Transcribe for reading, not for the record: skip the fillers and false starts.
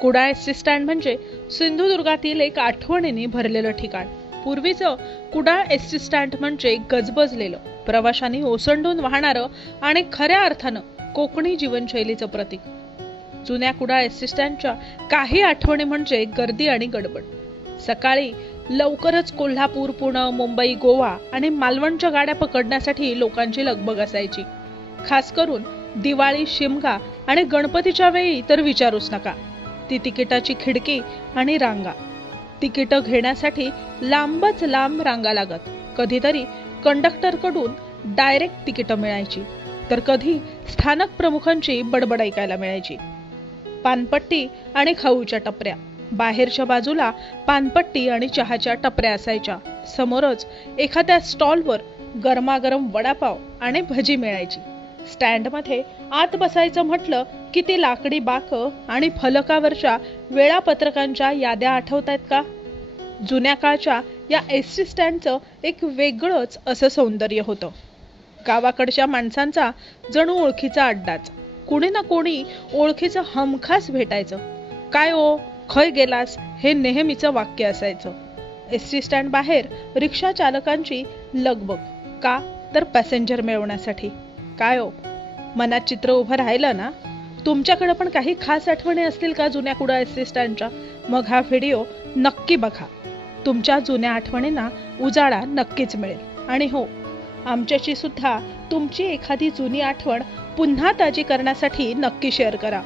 Kudal ST stand म्हणजे सिंधुदुर्गातील एक आठवणीने भरलेलं ठिकाण। पूर्वीचं कुडाळ एसटी स्टँड म्हणजे गजबजलेलं, प्रवाशांनी ओसंडून वाहणारं आणि खऱ्या अर्थानं कोकणी जीवनशैलीचं प्रतीक। जुन्या कुडाळ एसटी स्टँडच्या काही आठवणी म्हणजे गर्दी आणि गडबड। सकाळी लवकरच कोल्हापूर, पुणे, मुंबई, गोवा आणि मालवणच्या गाड्या पकडण्यासाठी लोकांची लगबग असायची। खास करून दिवाळी, शिमगा आणि गणपतीच्या वेळी तर विचारूच नका। ती तिकिटाची खिडकी आणि रांगा, तिकीट घेण्यासाठी लांबच लांब रांगा लागत। कधीतरी कंडक्टरकडून डायरेक्ट तिकीट मिळायची, तर कधी स्थानक प्रमुखांची बडबड ऐकायला मिळायची। पानपट्टी आणि खाऊच्या टपऱ्या, बाहेरच्या बाजूला पानपट्टी आणि चहाच्या टपऱ्या असायच्या। समोरच एखाद्या स्टॉलवर गरमागरम वडापाव आणि भजी मिळायची। स्टँडमध्ये आत बसायचं म्हटलं की ती लाकडी बाक आणि फलकावरच्या वेळापत्रकांच्या याद्या आठवतायत का? जुन्या काळच्या या एसटी स्टँडचं एक वेगळंच असं सौंदर्य होतं। गावाकडच्या माणसांचा जणू ओळखीचा अड्डाच। कुणी ना कोणी ओळखीचं हमखास भेटायचं। काय ओ, खय गेलास, हे नेहमीचं वाक्य असायचं। एसटी स्टँड बाहेर रिक्षा चालकांची लगबग, का तर पॅसेंजर मिळवण्यासाठी। काय ओ, मनात चित्र उभं राहिलं ना? तुमच्याकडे पण काही खास आठवणी असतील का जुन्या कुडाळ एसटी स्टँडच्या? मग हा व्हिडिओ नक्की बघा, तुमच्या जुन्या आठवणींना उजाळा नक्कीच मिळेल। आणि हो, आमच्याशी सुद्धा तुमची एखादी जुनी आठवण पुन्हा ताजी करण्यासाठी नक्की शेअर करा।